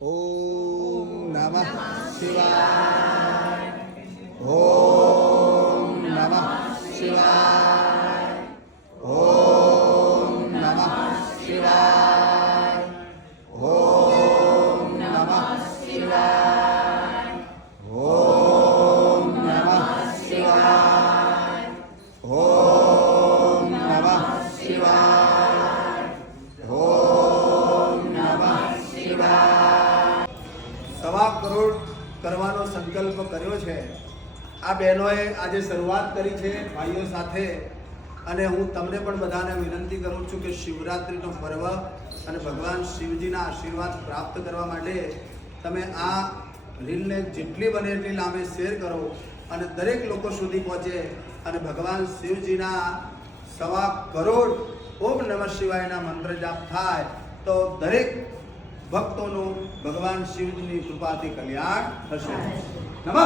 ओम नमः शिवाय। ओम नमः शिवाय। ओम नमः शिवाय। ओम नमः शिवाय। ओम नमः शिवाय। ओम नमः शिवाय। ओम नमः शिवाय। 1.25 કરોડ કરવાનો સંકલ્પ કર્યો છે। આ બહેનોએ આજે શરૂઆત કરી છે ભાઈઓ સાથે, અને હું તમને પણ બધાને વિનંતી કરું છું કે શિવરાત્રિનો પર્વ અને ભગવાન શિવજીના આશીર્વાદ પ્રાપ્ત કરવા માટે તમે આ રીલને જેટલી બને એટલી લાંબે શેર કરો અને દરેક લોકો સુધી પહોંચે અને ભગવાન શિવજીના 1.25 કરોડ ઓમ નમઃ શિવાયના મંત્ર જાપ થાય તો દરેક ભક્તોનું ભગવાન શિવજીની કૃપાથી કલ્યાણ થશે। નમઃ